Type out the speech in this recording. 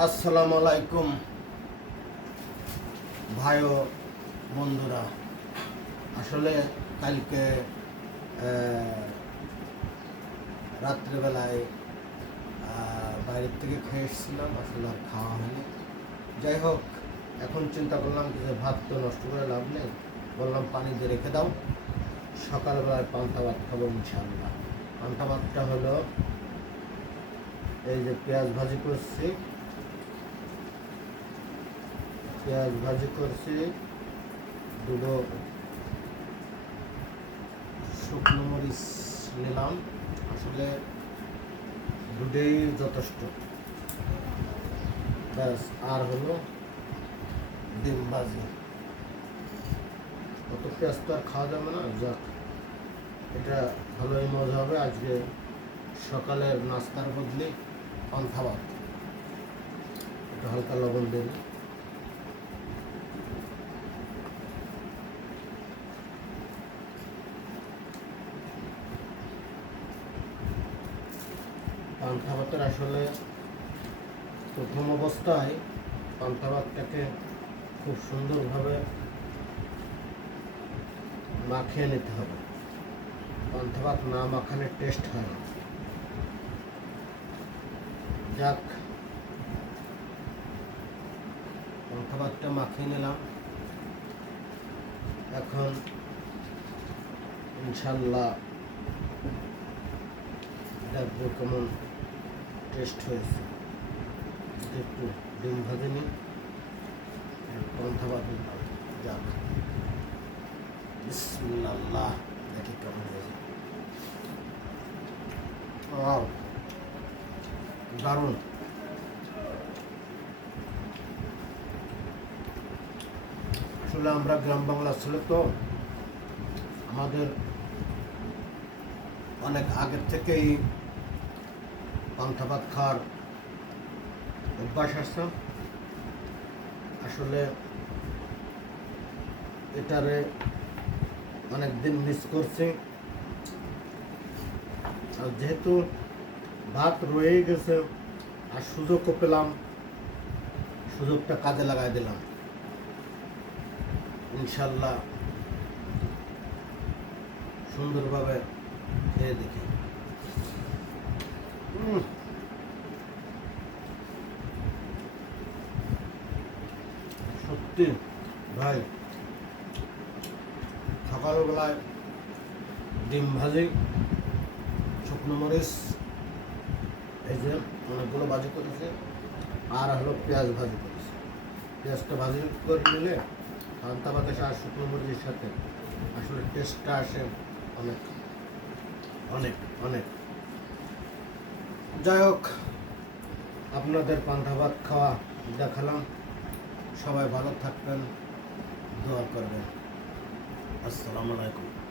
আসসালামু আলাইকুম, ভাই বন্ধুরা। আসলে কালকে রাত্রেবেলায় বাইরের থেকে খেয়ে এসেছিলাম, আসলে আর খাওয়া হয়নি। যাই হোক, এখন চিন্তা করলাম যে ভাত তো নষ্ট করে লাভ নেই, বললাম পানি দিয়ে রেখে দাও। সকালবেলায় পান্তা ভাত খাব ইনশাল্লাহ পান্তা ভাতটা হলো, এই যে পেঁয়াজ ভাজি করছি পেঁয়াজ ভাজি করছি, দুটো শুকনো মরিচ নিলাম। আসলে দুটোই যথেষ্ট। ব্যাস, আর হলো ডিম ভাজি। অত পেঁয়াজ তো আর খাওয়া যাবে না, যাক। এটা ভালোই মজা হবে, আজকে সকালের নাস্তার বদলে পান্থা ভাত একটু হালকা লবণ দিন। পান্থা ভাতের আসলে প্রথম অবস্থায় পান্থা ভাতটাকে খুব সুন্দরভাবে মাখিয়ে নিতে হবে। পান্থা ভাত না মাখালে টেস্ট হয় না। যাক পান্থা ভাতটা মাখিয়ে নিলাম। এখন ইনশাল্লাহ দেখব কেমন টেস্ট হয়েছে। একটু ডিম ভাজে নিই পান্থা নিলাম। যাক। বিসমিল্লাহ, দেখি কেমন হয়েছে। দারুণ। আসলে আমরা গ্রাম বাংলা ছেলে তো, আমাদের অনেক আগের থেকেই পান্থা ভাত খাওয়ার অভ্যাস আছে। আসলে এটারে অনেক দিন মিস করছি। আর যেহেতু ভাত রয়েই গেছে, আর সুযোগও পেলাম, সুযোগটা কাজে লাগাই দিলাম। ইনশাল্লাহ সুন্দরভাবে খেয়ে দেখি। সত্যি, ভাই, সকালবেলায় ডিম ভাজি, শুকনো মরিচ, এই যে অনেকগুলো ভাজি করেছে, আর হলো পেঁয়াজ ভাজি করেছে। পেঁয়াজটা ভাজি করে নিলে পান্তা বাতাস আর শুকনো মরিচের সাথে আসলে টেস্টটা আসে অনেক অনেক অনেক। যাই হোক আপনাদের পান্থা ভাত খাওয়া দেখালাম। সবাই ভালো থাকবেন দোয়া করবেন। আসসালামু আলাইকুম।